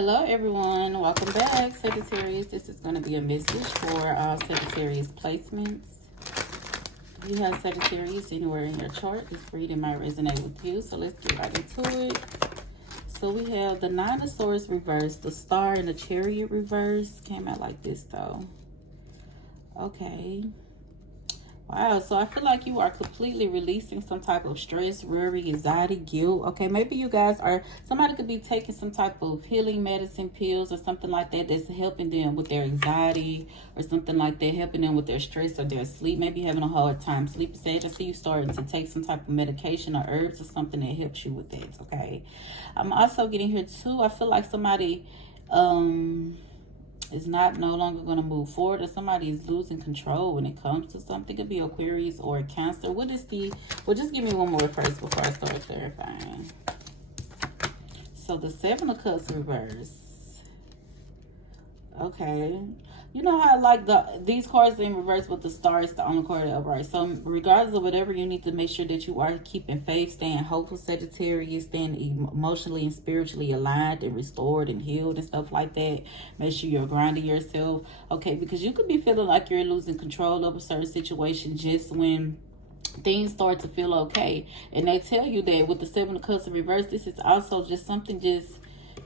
Hello everyone, welcome back Sagittarius. This is going to be a message for all Sagittarius placements. If you have Sagittarius anywhere in your chart, this reading might resonate with you, so let's get right into it. So we have the Nine of Swords reversed, the Star and the Chariot reversed. Came out like this though. Okay. Wow, so I feel like you are completely releasing some type of stress, worry, anxiety, guilt. Okay, maybe you guys are, somebody could be taking some type of healing medicine, pills or something like that that's helping them with their anxiety or something like that, helping them with their stress or their sleep. Maybe having a hard time sleeping. Sage, I see you starting to take some type of medication or herbs or something that helps you with that, okay? I'm also getting here too, I feel like somebody, is no longer going to move forward, or somebody is losing control when it comes to something. It could be Aquarius or Cancer. What is the, well, just give me one more first before I start clarifying. So the Seven of Cups reverse. Okay. You know how like these cards in reverse, but the Star is the only card upright. So regardless of whatever, you need to make sure that you are keeping faith, staying hopeful, Sagittarius, staying emotionally and spiritually aligned and restored and healed and stuff like that. Make sure you're grounding yourself. Okay, because you could be feeling like you're losing control of a certain situation just when things start to feel okay. And they tell you that with the Seven of Cups in reverse, this is also just something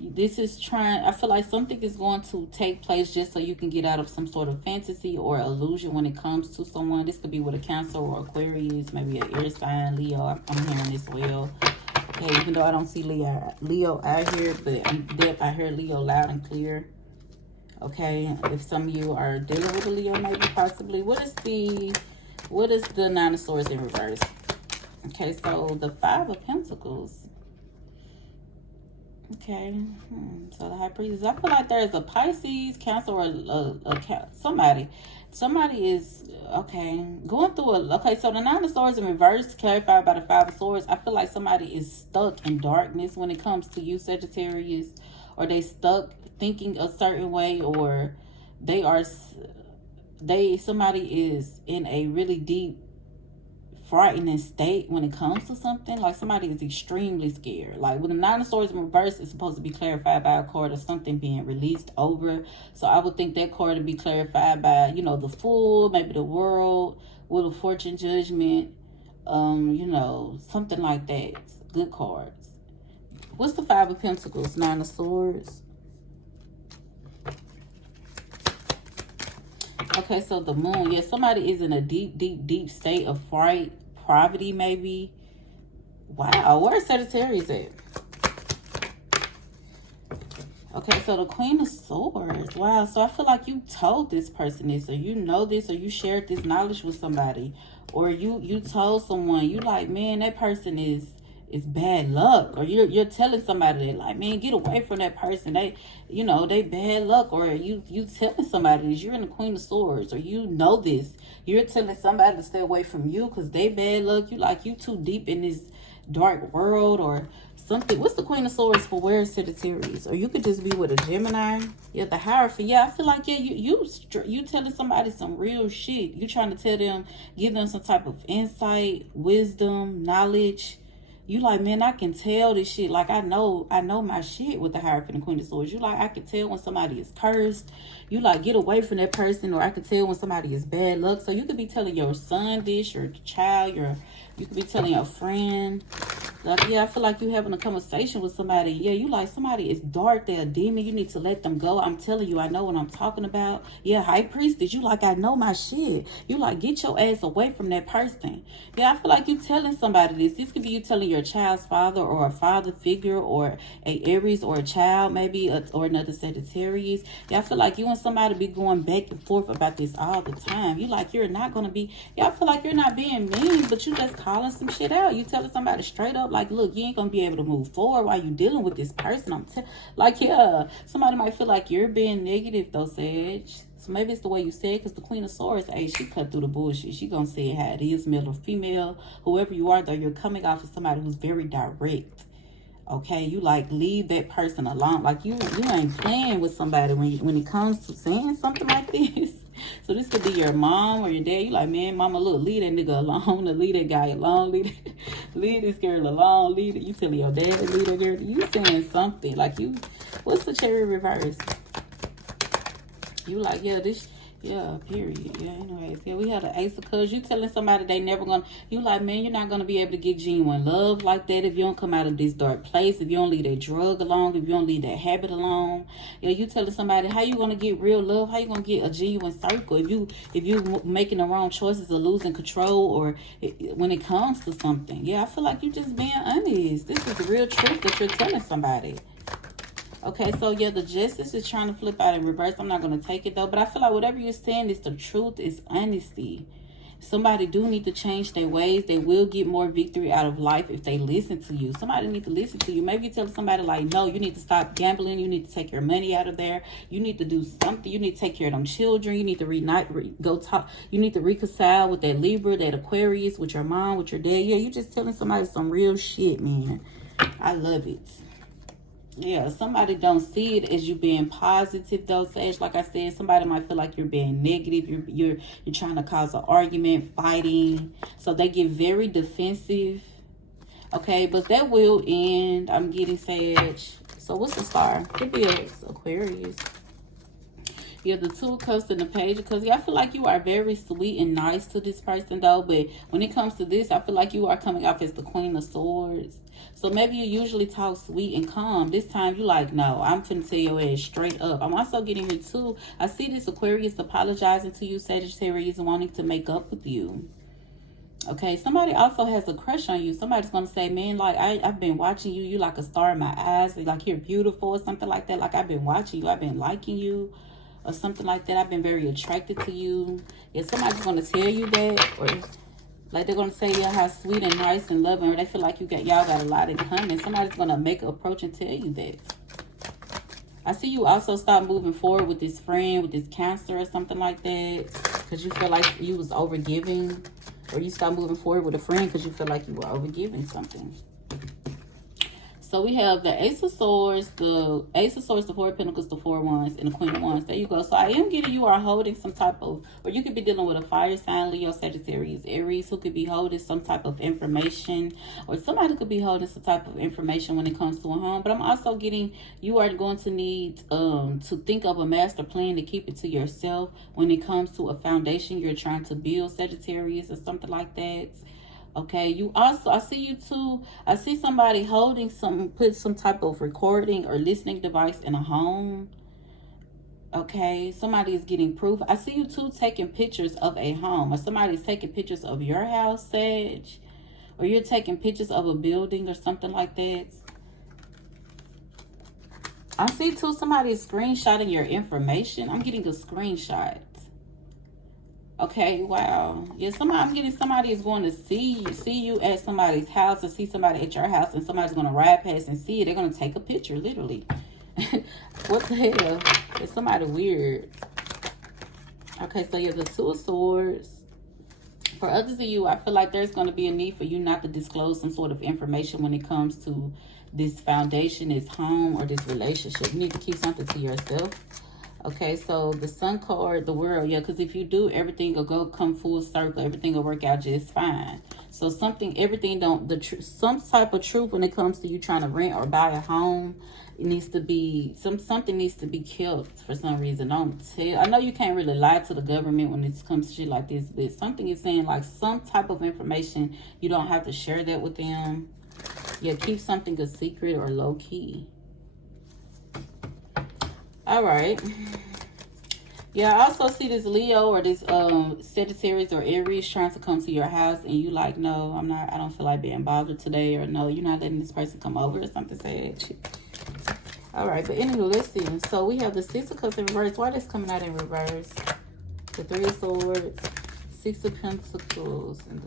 this is trying, I feel like something is going to take place just so you can get out of some sort of fantasy or illusion when it comes to someone. This could be with a Cancer or Aquarius, maybe an air sign, Leo. I'm hearing this well. Okay, even though I don't see Leo out here, but I hear Leo loud and clear. Okay, if some of you are dealing with a Leo, maybe possibly. What is the Nine of Swords in reverse? Okay, so the Five of Pentacles. Okay, so the High Priestess, I feel like there's a Pisces, Cancer, or somebody is, okay, going through okay, so the Nine of Swords in reverse, clarified by the Five of Swords. I feel like somebody is stuck in darkness when it comes to you, Sagittarius, or they stuck thinking a certain way, or somebody is in a really deep frightening state when it comes to something. Like somebody is extremely scared. Like with the Nine of Swords in reverse, it's supposed to be clarified by a card of something being released over. So I would think that card to be clarified by, you know, the Fool, maybe the World, Wheel of Fortune, Judgment, you know, something like that. Good cards. What's the Five of Pentacles? Nine of Swords. Okay, so the Moon. Yeah, somebody is in a deep state of fright, poverty maybe. Wow, where's Sagittarius at? Okay, so the Queen of Swords. Wow, so I feel like you told this person this, or you know this, or you shared this knowledge with somebody, or you told someone, you like, man, that person is bad luck, or you're telling somebody that, like, man, get away from that person, they, you know, they bad luck, or you telling somebody this, you're in the Queen of Swords, or you know this, you're telling somebody to stay away from you because they bad luck, you like, you too deep in this dark world or something. What's the Queen of Swords for where Sagittarius? Or you could just be with a Gemini. Yeah, the Hierophant. Yeah, I feel like, yeah, you telling somebody some real shit. You trying to tell them, give them some type of insight, wisdom, knowledge. You like, man, I can tell this shit. Like, I know my shit with the Hierophant and Queen of Swords. You like, I can tell when somebody is cursed. You like, get away from that person. Or I can tell when somebody is bad luck. So you could be telling your son this, your child, you could be telling your friend. Like, yeah, I feel like you having a conversation with somebody. Yeah, you like, somebody is dark, they're a demon. You need to let them go. I'm telling you, I know what I'm talking about. Yeah, High Priestess, you like, I know my shit. You like, get your ass away from that person. Yeah, I feel like you telling somebody this. This could be you telling your child's father or a father figure or a Aries or a child, maybe, or another Sagittarius. Yeah, I feel like you and somebody be going back and forth about this all the time. You like, you're not going to be, yeah, I feel like you're not being mean, but you just calling some shit out. You telling somebody straight up, like, look, you ain't gonna be able to move forward while you dealing with this person. Like, yeah, somebody might feel like you're being negative though, Sag. So maybe it's the way you say it, because the Queen of Swords, hey, she cut through the bullshit. She gonna say how it is, male or female, whoever you are, though, you're coming off as somebody who's very direct. Okay, you like, leave that person alone. Like, you ain't playing with somebody when it comes to saying something like this. So this could be your mom or your dad. You like, man, mama, look, leave that nigga alone, or leave that guy alone, leave this girl alone, you telling your dad, leave that girl. You saying something like you. What's the cherry reverse? You like, yeah, this. Yeah, period. Yeah, anyways. Yeah, we had an Ace of Cups. You telling somebody they never gonna... You like, man, you're not gonna be able to get genuine love like that if you don't come out of this dark place, if you don't leave that drug alone, if you don't leave that habit alone. Yeah, you telling somebody how you gonna get real love, how you gonna get a genuine circle if you making the wrong choices or losing control or when it comes to something. Yeah, I feel like you just being honest. This is the real truth that you're telling somebody. Okay, so yeah, the justice is trying to flip out in reverse. I'm not going to take it though. But I feel like whatever you're saying is the truth, is honesty. Somebody do need to change their ways. They will get more victory out of life if they listen to you. Somebody need to listen to you. Maybe you tell somebody like, no, you need to stop gambling. You need to take your money out of there. You need to do something. You need to take care of them children. You need to you need to reconcile with that Libra, that Aquarius, with your mom, with your dad. Yeah, you just telling somebody some real shit, man. I love it. Yeah, somebody don't see it as you being positive though, Sage. Like I said, somebody might feel like you're being negative. You're trying to cause an argument, fighting. So they get very defensive. Okay, but that will end. I'm getting Sage. So what's the star? Could be Aquarius. Yeah, the Two of Cups and the Page of Cups. Yeah, I feel like you are very sweet and nice to this person though. But when it comes to this, I feel like you are coming off as the Queen of Swords. So maybe you usually talk sweet and calm. This time you like, no, I'm finna tell your ass straight up. I'm also getting here too. I see this Aquarius apologizing to you, Sagittarius, wanting to make up with you. Okay, somebody also has a crush on you. Somebody's going to say, man, like, I've been watching you. You like a star in my eyes. Like, you're beautiful or something like that. Like, I've been watching you. I've been liking you or something like that. I've been very attracted to you. Yeah, somebody's going to tell you that, or... like they're going to say, yeah, how sweet and nice and loving. Or they feel like y'all got a lot in common. Somebody's going to make an approach and tell you that. I see you also start moving forward with this friend, with this Cancer or something like that. Because you feel like you was overgiving. Or you start moving forward with a friend because you feel like you were overgiving something. So we have the Ace of Swords, the Four of Pentacles, the Four of Wands, and the Queen of Wands. There you go. So I am getting you are holding some type of, or you could be dealing with a fire sign, Leo, Sagittarius, Aries, who could be holding some type of information, or somebody could be holding some type of information when it comes to a home. But I'm also getting you are going to need to think of a master plan to keep it to yourself when it comes to a foundation you're trying to build, Sagittarius, or something like that. Okay, you also, I see you too. I see somebody holding put some type of recording or listening device in a home. Okay, somebody is getting proof. I see you too taking pictures of a home, or somebody's taking pictures of your house, Sag, or you're taking pictures of a building or something like that. I see too somebody is screenshotting your information. I'm getting a screenshot. Okay, wow. Yeah, I'm getting somebody is going to see you at somebody's house, or see somebody at your house, and somebody's going to ride past and see it. They're going to take a picture, literally. What the hell? It's somebody weird. Okay, so yeah, the Two of Swords. For others of you, I feel like there's going to be a need for you not to disclose some sort of information when it comes to this foundation, this home, or this relationship. You need to keep something to yourself. Okay, so the Sun card, the World, yeah, because if you do, everything will come full circle. Everything will work out just fine. So some type of truth when it comes to you trying to rent or buy a home, it needs to be, something needs to be kept for some reason. Don't tell. I know you can't really lie to the government when it comes to shit like this, but something is saying like some type of information, you don't have to share that with them. Yeah, keep something a secret or low key. All right. Yeah, I also see this Leo or this Sagittarius or Aries trying to come to your house, and you like, no, I don't feel like being bothered today, or no, you're not letting this person come over or something, Sag. All right, but anyway, let's see. So we have the Six of Cups in reverse. Why is coming out in reverse? The Three of Swords, Six of Pentacles, and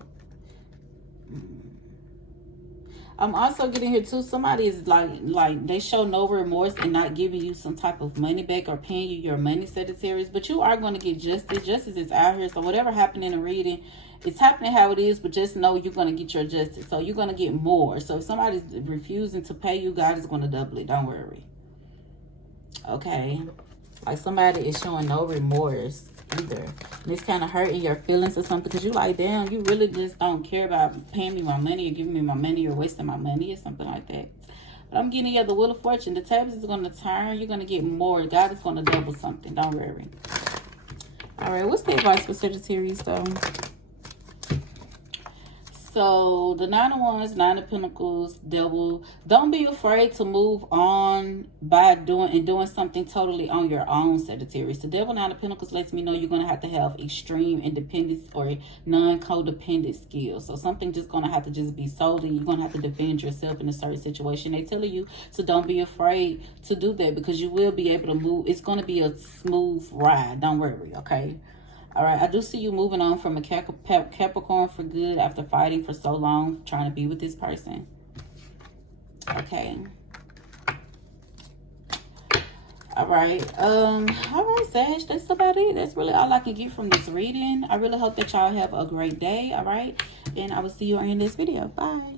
I'm also getting here too, somebody is like they show no remorse in not giving you some type of money back or paying you your money, Sagittarius. But you are going to get justice. Justice is out here. So whatever happened in the reading, it's happening how it is, but just know you're going to get your justice. So you're going to get more. So if somebody's refusing to pay you, God is going to double it. Don't worry. Okay. Like somebody is showing no remorse either. And it's kind of hurting your feelings or something, because you like, damn, you really just don't care about paying me my money or giving me my money or wasting my money or something like that. But I'm getting you the Wheel of Fortune. The tables is going to turn. You're going to get more. God is going to double something. Don't worry. All right. What's the advice for Sagittarius, though? So the 9 of Wands, 9 of Pentacles, Devil. Don't be afraid to move on by doing something totally on your own, Sagittarius. The Devil, 9 of Pentacles lets me know you're going to have extreme independence or non-codependent skills. So something just going to have to just be solely, you're going to have to defend yourself in a certain situation. They telling you, so don't be afraid to do that, because you will be able to move. It's going to be a smooth ride. Don't worry, okay? All right, I do see you moving on from a Capricorn for good after fighting for so long, trying to be with this person. Okay. All right, Sag, that's about it. That's really all I can get from this reading. I really hope that y'all have a great day, all right? And I will see you in this video. Bye.